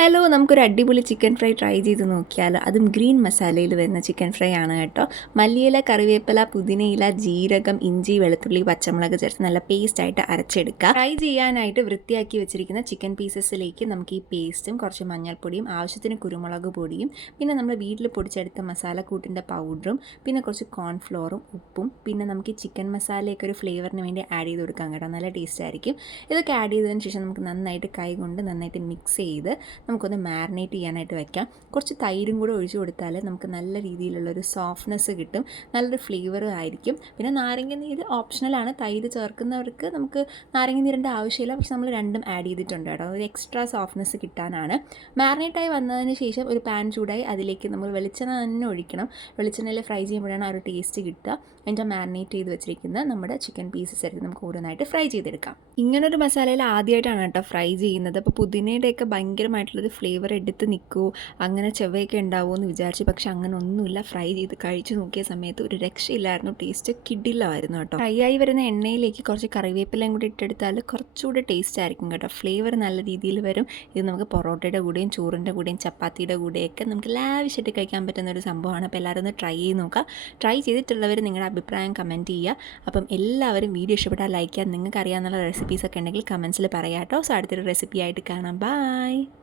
Hello നമുക്കൊരു അടിപൊളി chicken fry try ചെയ്ത് നോക്കിയാലോ. അതും ഗ്രീൻ മസാലയിൽ വരുന്ന ചിക്കൻ ഫ്രൈ ആണ് കേട്ടോ. മല്ലിയില കറിവേപ്പില പുതിനയില ജീരകം ഇഞ്ചി വെളുത്തുള്ളി പച്ചമുളക് ചേർത്ത് നല്ല പേസ്റ്റ് ആയിട്ട് അരച്ചെടുക്കുക. ഫ്രൈ ചെയ്യാനായിട്ട് വൃത്തിയാക്കി വെച്ചിരിക്കുന്ന ചിക്കൻ പീസസിലേക്ക് നമുക്ക് ഈ പേസ്റ്റും കുറച്ച് മഞ്ഞൾപ്പൊടിയും ആവശ്യത്തിന് കുരുമുളക് പൊടിയും പിന്നെ നമ്മൾ വീട്ടിൽ പൊടിച്ചെടുത്ത മസാലക്കൂട്ടിന്റെ പൗഡറും പിന്നെ കുറച്ച് കോൺഫ്ലോറും ഉപ്പും പിന്നെ നമുക്ക് ഈ ചിക്കൻ മസാലയൊക്കെ ഒരു ഫ്ലേവറിന് വേണ്ടി ആഡ് ചെയ്ത് കൊടുക്കാം കേട്ടോ. നല്ല ടേസ്റ്റ് ആയിരിക്കും. ഇതൊക്കെ ആഡ് ചെയ്തതിന് ശേഷം നമുക്ക് നന്നായിട്ട് കൈ കൊണ്ട് നന്നായിട്ട് മിക്സ് ചെയ്ത് നമുക്കൊന്ന് മാരിനേറ്റ് ചെയ്യാനായിട്ട് വെക്കാം. കുറച്ച് തൈരും കൂടെ ഒഴിച്ചു കൊടുത്താൽ നമുക്ക് നല്ല രീതിയിലുള്ളൊരു സോഫ്റ്റ്നെസ് കിട്ടും. നല്ലൊരു ഫ്ലേവറും ആയിരിക്കും. പിന്നെ നാരങ്ങ നീര് ഓപ്ഷണലാണ് തൈര് ചേർക്കുന്നവർക്ക് നമുക്ക് നാരങ്ങ നീരിന്റെ ആവശ്യമില്ല. പക്ഷെ നമ്മൾ രണ്ടും ആഡ് ചെയ്തിട്ടുണ്ട് കേട്ടോ. ഒരു എക്സ്ട്രാ സോഫ്റ്റ്നെസ് കിട്ടാനാണ്. മാരിനേറ്റായി വന്നതിന് ശേഷം ഒരു പാൻ ചൂടായി അതിലേക്ക് നമ്മൾ വെളിച്ചെണ്ണ തന്നെ ഒഴിക്കണം. വെളിച്ചെണ്ണയിൽ ഫ്രൈ ചെയ്യുമ്പോഴാണ് ആ ഒരു ടേസ്റ്റ് കിട്ടുക. അതിന്റെ മാരിനേറ്റ് ചെയ്ത് വെച്ചിരിക്കുന്ന നമ്മുടെ ചിക്കൻ പീസസ് എടുത്ത് നമുക്ക് ഓരോന്നായിട്ട് ഫ്രൈ ചെയ്തെടുക്കാം. ഇങ്ങനൊരു മസാലയിൽ ആദ്യമായിട്ടാണ് കേട്ടോ ഫ്രൈ ചെയ്യുന്നത്. അപ്പോൾ പുതിനയുടെയൊക്കെ ഭയങ്കരമായിട്ടുള്ളൊരു ഫ്ലേവർ എടുത്ത് നിൽക്കുമോ അങ്ങനെ ചെവയൊക്കെ ഉണ്ടാവുമോ എന്ന് വിചാരിച്ചു. പക്ഷെ അങ്ങനെ ഒന്നുമില്ല ഫ്രൈ ചെയ്ത് കഴിച്ചു നോക്കിയ സമയത്ത് ഒരു രക്ഷയില്ലായിരുന്നു. ടേസ്റ്റ് കിഡില്ലായിരുന്നു കേട്ടോ. ഫ്രൈ ആയി വരുന്ന എണ്ണയിലേക്ക് കുറച്ച് കറിവേപ്പിലയും കൂടി ഇട്ടെടുത്താൽ കുറച്ചുകൂടി ടേസ്റ്റ് ആയിരിക്കും കേട്ടോ. ഫ്ലേവർ നല്ല രീതിയിൽ വരും. ഇത് നമുക്ക് പൊറോട്ടയുടെ കൂടെയും ചോറിന്റെ കൂടെയും ചപ്പാത്തിയുടെ കൂടെയൊക്കെ നമുക്ക് ലാവിഷായിട്ട് കഴിക്കാൻ പറ്റുന്ന ഒരു സംഭവമാണ്. അപ്പോൾ എല്ലാവരും ഒന്ന് ട്രൈ ചെയ്ത് നോക്കുക. ട്രൈ ചെയ്തിട്ടുള്ളവർ നിങ്ങളുടെ അഭിപ്രായം കമന്റ് ചെയ്യുക. അപ്പം എല്ലാവരും വീഡിയോ ഇഷ്ടപ്പെട്ടാൽ ലൈക്ക് ചെയ്യാൻ നിങ്ങൾക്ക് അറിയാവുന്ന റെസിപ്പീസ് ഒക്കെ ഉണ്ടെങ്കിൽ കമൻസിൽ പറയാം കേട്ടോ. സോ അടുത്തൊരു റെസിപ്പി ആയിട്ട് കാണാം. ബൈ